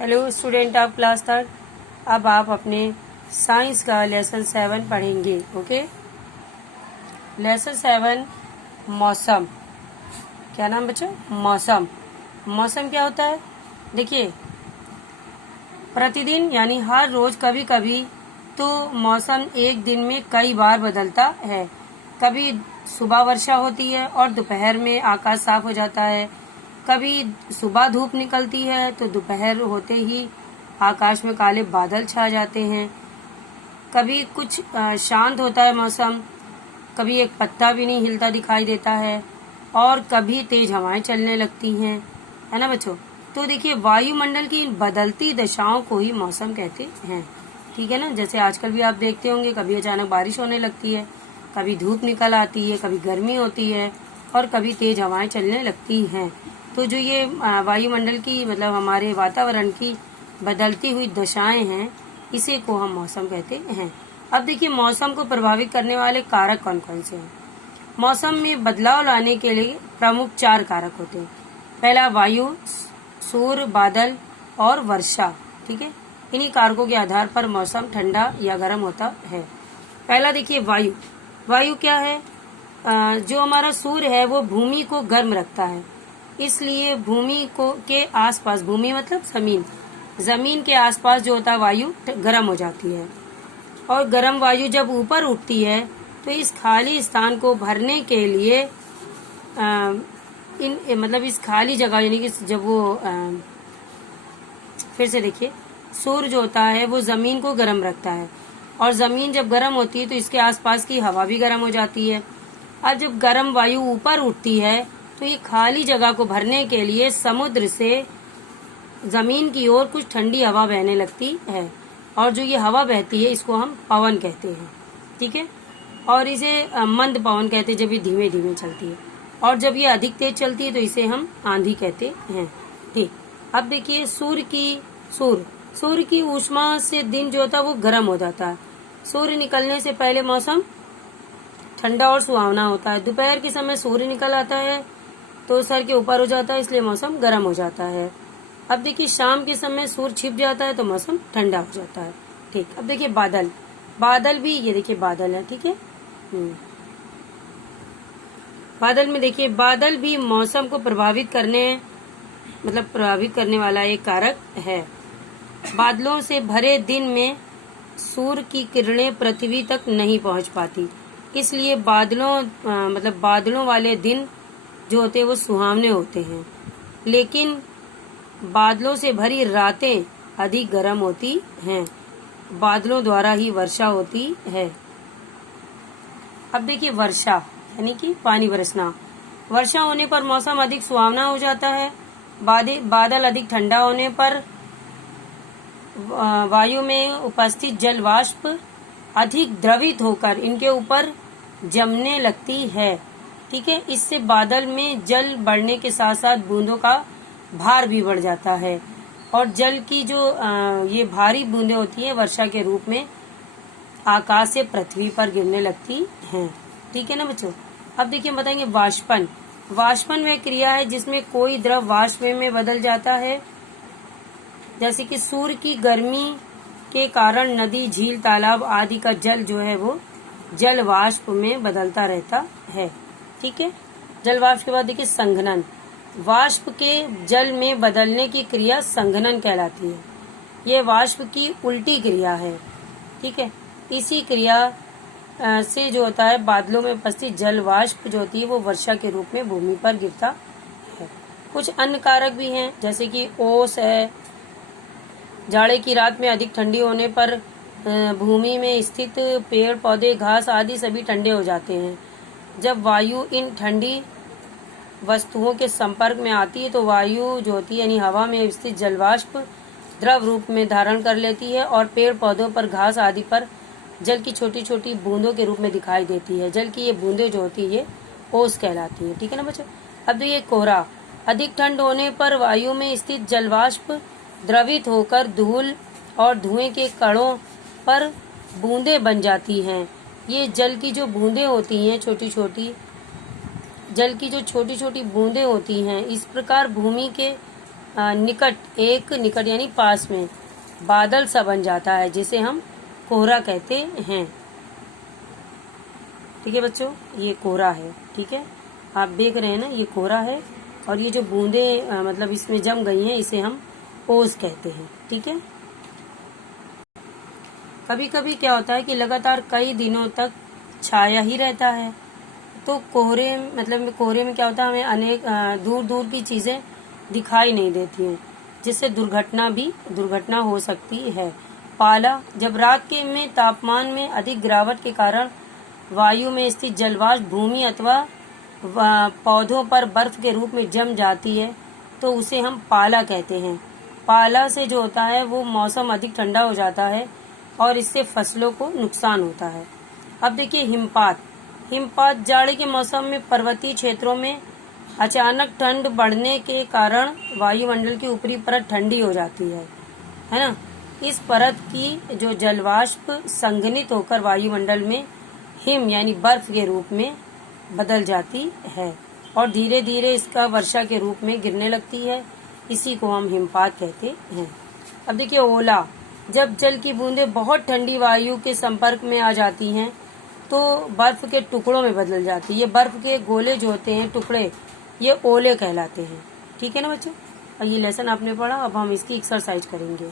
Hello student of class third. अब आप अपने साइंस का लेसन 7 पढ़ेंगे। ओके, लेसन 7 मौसम। क्या नाम बच्चों? मौसम। मौसम क्या होता है? देखिए, प्रतिदिन यानी हर रोज कभी कभी तो मौसम एक दिन में कई बार बदलता है। कभी सुबह वर्षा होती है और दोपहर में आकाश साफ हो जाता है। कभी सुबह धूप निकलती है तो दोपहर होते ही आकाश में काले बादल छा जाते हैं। कभी कुछ शांत होता है मौसम, कभी एक पत्ता भी नहीं हिलता दिखाई देता है और कभी तेज हवाएं चलने लगती हैं, है ना बच्चों। तो देखिए, वायुमंडल की इन बदलती दशाओं को ही मौसम कहते हैं। ठीक है ना। जैसे आजकल भी आप देखते होंगे, कभी अचानक बारिश होने लगती है, कभी धूप निकल आती है, कभी गर्मी होती है और कभी तेज हवाएं चलने लगती हैं। तो जो ये वायुमंडल की मतलब हमारे वातावरण की बदलती हुई दशाएं हैं, इसे को हम मौसम कहते हैं। अब देखिए, मौसम को प्रभावित करने वाले कारक कौन कौन से हैं। मौसम में बदलाव लाने के लिए प्रमुख 4 कारक होते हैं। पहला वायु, सूर्य, बादल और वर्षा। ठीक है, इन्हीं कारकों के आधार पर मौसम ठंडा या गर्म होता है। पहला देखिए वायु। वायु क्या है? जो हमारा सूर्य है वो भूमि को गर्म रखता है, इसलिए भूमि को के आसपास, भूमि मतलब जमीन, जमीन के आसपास जो होता है वायु गर्म हो जाती है। और गर्म वायु जब ऊपर उठती है तो इस खाली स्थान को भरने के लिए मतलब इस खाली जगह यानी कि जब वो फिर से देखिए, सूर्य जो होता है वो जमीन को गर्म रखता है और जमीन जब गर्म होती है तो इसके आसपास की हवा भी गर्म हो जाती है। अब जब गर्म वायु ऊपर उठती है तो ये खाली जगह को भरने के लिए समुद्र से जमीन की ओर कुछ ठंडी हवा बहने लगती है और जो ये हवा बहती है इसको हम पवन कहते हैं। ठीक है, और इसे मंद पवन कहते हैं जब ये धीमे धीमे चलती है, और जब ये अधिक तेज चलती है तो इसे हम आंधी कहते हैं। ठीक, अब देखिए सूर्य की ऊष्मा से दिन जो होता है वो गर्म हो जाता है। सूर्य निकलने से पहले मौसम ठंडा और सुहावना होता है। दोपहर के समय सूर्य निकल आता है तो सर के ऊपर हो जाता है, इसलिए मौसम गर्म हो जाता है। अब देखिए, शाम के समय सूर्य छिप जाता है तो मौसम ठंडा हो जाता है। ठीक, अब देखिए बादल भी, ये देखिए बादल है। ठीक है, बादल में देखिए, बादल भी मौसम को प्रभावित करने वाला एक कारक है। बादलों से भरे दिन में सूर्य की किरणें पृथ्वी तक नहीं पहुंच पाती, इसलिए बादलों वाले दिन जो होते हैं वो सुहावने होते हैं, लेकिन बादलों से भरी रातें अधिक गर्म होती हैं। बादलों द्वारा ही वर्षा होती है। अब देखिए, वर्षा यानी कि पानी बरसना। वर्षा होने पर मौसम अधिक सुहावना हो जाता है। बादल अधिक ठंडा होने पर वायु में उपस्थित जल वाष्प अधिक द्रवित होकर इनके ऊपर जमने लगती है। ठीक है, इससे बादल में जल बढ़ने के साथ साथ बूंदों का भार भी बढ़ जाता है और जल की जो ये भारी बूंदें होती है वर्षा के रूप में आकाश से पृथ्वी पर गिरने लगती हैं। ठीक है ना बच्चों। अब देखिए, बताएंगे वाष्पन। वाष्पन वह क्रिया है जिसमें कोई द्रव वाष्प में बदल जाता है। जैसे कि सूर्य की गर्मी के कारण नदी, झील, तालाब आदि का जल जो है वो जल वाष्प में बदलता रहता है। ठीक है, जल वाष्प के बाद देखिए संघनन। वाष्प के जल में बदलने की क्रिया संघनन कहलाती है। ये वाष्प की उल्टी क्रिया है। ठीक है, इसी क्रिया से जो होता है बादलों में उपस्थित जल वाष्प जो होती है वो वर्षा के रूप में भूमि पर गिरता है। कुछ अन्य कारक भी हैं, जैसे कि ओस है। जाड़े की रात में अधिक ठंडी होने पर भूमि में स्थित पेड़ पौधे, घास आदि सभी ठंडे हो जाते हैं। जब वायु इन ठंडी वस्तुओं के संपर्क में आती है तो वायु जो होती है यानी हवा में स्थित जलवाष्प द्रव रूप में धारण कर लेती है और पेड़ पौधों पर, घास आदि पर जल की छोटी छोटी बूंदों के रूप में दिखाई देती है। जल की ये बूंदें जो होती है ये ओस कहलाती है। ठीक है ना बच्चों। अब ये कोहरा। अधिक ठंड होने पर वायु में स्थित जलवाष्प द्रवित होकर धूल और धुएं के कणों पर बूंदें बन जाती हैं। ये जल की जो बूंदें होती हैं, छोटी छोटी बूंदें होती हैं, इस प्रकार भूमि के निकट यानी पास में बादल सा बन जाता है, जिसे हम कोहरा कहते हैं। ठीक है बच्चों, ये कोहरा है। ठीक है, आप देख रहे हैं ना, ये कोहरा है, और ये जो बूंदे मतलब इसमें जम गई हैं, इसे हम ओस कहते हैं। ठीक है, कभी कभी क्या होता है कि लगातार कई दिनों तक छाया ही रहता है, तो कोहरे में क्या होता है, हमें अनेक दूर दूर की चीजें दिखाई नहीं देती हैं, जिससे दुर्घटना हो सकती है। पाला, जब रात के में तापमान में अधिक गिरावट के कारण वायु में स्थित जलवाष्प भूमि अथवा पौधों पर बर्फ के रूप में जम जाती है, तो उसे हम पाला कहते हैं। पाला से जो होता है वो मौसम अधिक ठंडा हो जाता है और इससे फसलों को नुकसान होता है। अब देखिए हिमपात जाड़े के मौसम में पर्वतीय क्षेत्रों में अचानक ठंड बढ़ने के कारण वायुमंडल की ऊपरी परत ठंडी हो जाती है ना। इस परत की जो जलवाष्प संघनित होकर वायुमंडल में हिम यानी बर्फ के रूप में बदल जाती है और धीरे धीरे इसका वर्षा के रूप में गिरने लगती है। इसी को हम हिमपात कहते हैं। अब देखिए ओला, जब जल की बूंदें बहुत ठंडी वायु के संपर्क में आ जाती हैं तो बर्फ के टुकड़ों में बदल जाती है। ये बर्फ के गोले जो होते हैं, टुकड़े, ये ओले कहलाते हैं। ठीक है ना बच्चों, और ये लेसन आपने पढ़ा। अब हम इसकी एक्सरसाइज करेंगे।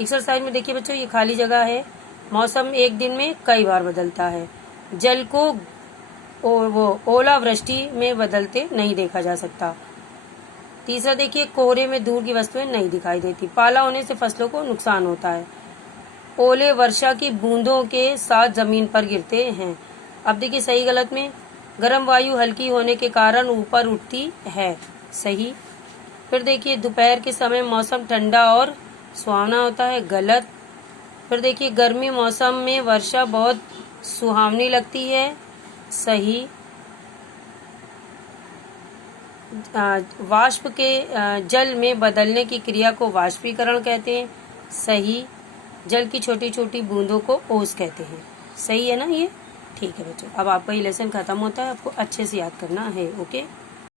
एक्सरसाइज में देखिए बच्चों, ये खाली जगह है। मौसम एक दिन में कई बार बदलता है। जल को ओलावृष्टि में बदलते नहीं देखा जा सकता। तीसरा देखिए, कोहरे में दूर की वस्तुएं नहीं दिखाई देती। पाला होने से फसलों को नुकसान होता है। ओले वर्षा की बूंदों के साथ जमीन पर गिरते हैं। अब देखिए सही गलत में, गर्म वायु हल्की होने के कारण ऊपर उठती है, सही। फिर देखिए दोपहर के समय मौसम ठंडा और सुहावना होता है, गलत। फिर देखिए गर्मी मौसम में वर्षा बहुत सुहावनी लगती है, सही। वाष्प के जल में बदलने की क्रिया को वाष्पीकरण कहते हैं, सही। जल की छोटी छोटी बूंदों को ओस कहते हैं, सही है ना ये। ठीक है बच्चों, अब आपका ये लेसन खत्म होता है, आपको अच्छे से याद करना है। ओके।